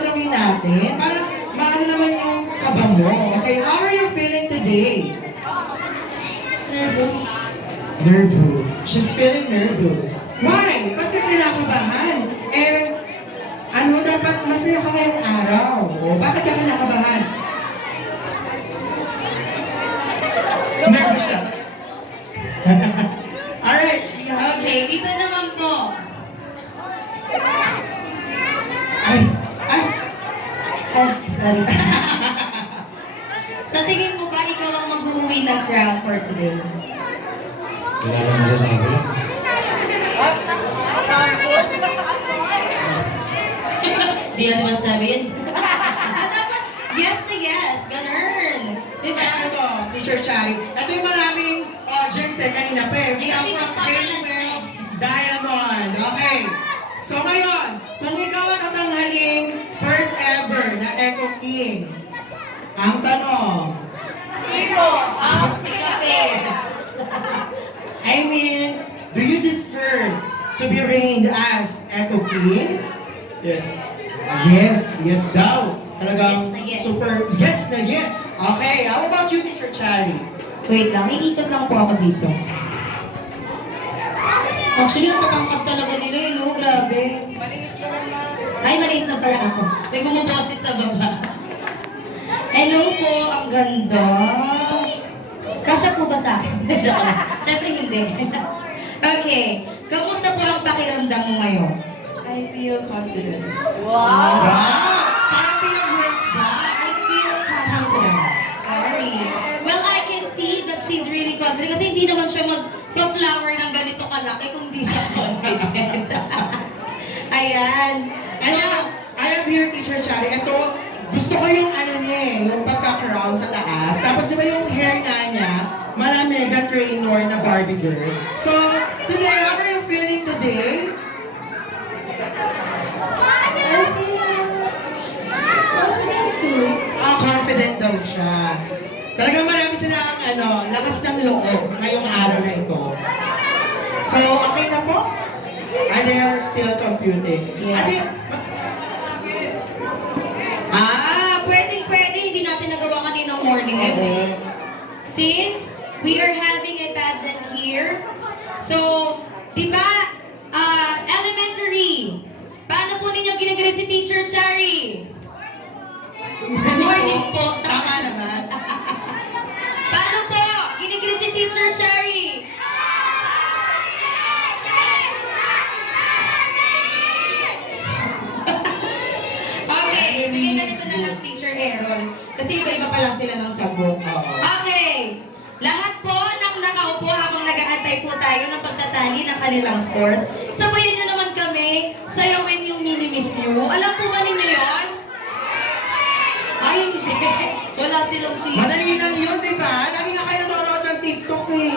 tatanungin natin para maano naman yung kaba mo. Okay, how are you feeling today? Nervous. Nervous. She's feeling nervous. Why? Ba't ka kinakabahan? Eh, ano dapat masaya ka ngayong araw? O, bakit ka kinakabahan? Nervous siya. Alright. Okay, dito naman po. Ay, ay. Sorry. Sa tingin mo ba ikaw ang mag-uwi ng crown for today? Wala bang masasabi? Di natin masasabihin. Dapat yes na yes. Ganun. Diba? Ito, Teacher Chari. Ito yung maraming audience kanina pa eh. We have Kasi from magpapalan Greenwell Diamond. Okay. So ngayon, kung ikaw ang tatanghaling first ever na Echo King, ang tanong, Kapit. I mean, do you deserve to be reigned as Echo King? Yes. Yes, yes daw. Talagang Yes na yes. super yes na yes. Okay, how about you, Teacher Chari? Wait lang, iikot lang po ako dito. Actually, ang tatangkad talaga nila eh, no? Grabe. Ay, maliit na pala ako. May bumuboses sa baba. Hello po, ang ganda. Kasya po ba sa akin? Joke lang. Siyempre hindi. Okay, kamusta po ang pakiramdam mo ngayon? I feel confident. Wow! Parang pinag-words ba? I feel confident. Sorry. Well, I can see that she's really confident kasi hindi naman siya mag-flower ng ganito kalaki kung hindi siya confident. Ayan. Ano, I am here, Teacher Chari. Ito, gusto ko yung ano niya eh, yung pagka-crown sa taas. Tapos di ba yung hair nga niya, Mega Trainor na Barbie girl. So, today, how are you feeling today? Confident daw siya. Talagang marami silang lakas ng loob ngayong araw na ito. So, okay na po? And they are still computing. Yeah. Ate, Pwedeng-pwede. Hindi natin nagawa kaninang morning eh. Since we are having a pageant here, so, di ba, elementary, paano po ninyo ginagreet si Teacher Chari? Good morning po. Tama naman. Paano po ginagreet si Teacher Chari? Okay, sige, ganito na lang, Teacher Aaron. Kasi iba-iba pa lang sila ng sagot. Oo. Okay. Lahat po ng nakaupo habang nag-aantay po tayo ng pagtatali ng kanilang scores, sabayan nyo naman kami, sayawin yung Mini-Miss You. Alam po ba ninyo yun? Ay, hindi. Wala silang teacher. Madali lang yun, di ba? Lagi nga kayo nanonood ng TikTok eh.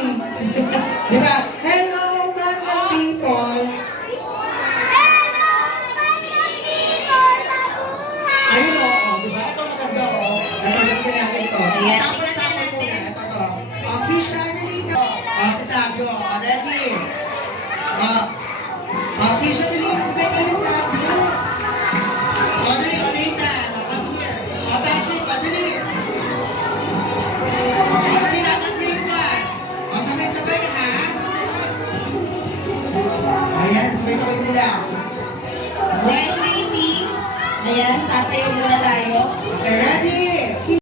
Di ba? Hello, mga people. Ayun oo, di ba? Ito maganda oo. Natagap din natin ito. Ayan, Sample-sample tingnan muna. natin. Ito to. Kisha, dali ka. Si Sabio, ready? Kisha, dali. Sabay ka ni Sabio. Dali, Nathan. Come here. Patrick, dali. Dali natin, break one. Sabay-sabay ha. Ayan, sabay-sabay sila. While waiting, ayan, sasayaw muna tayo.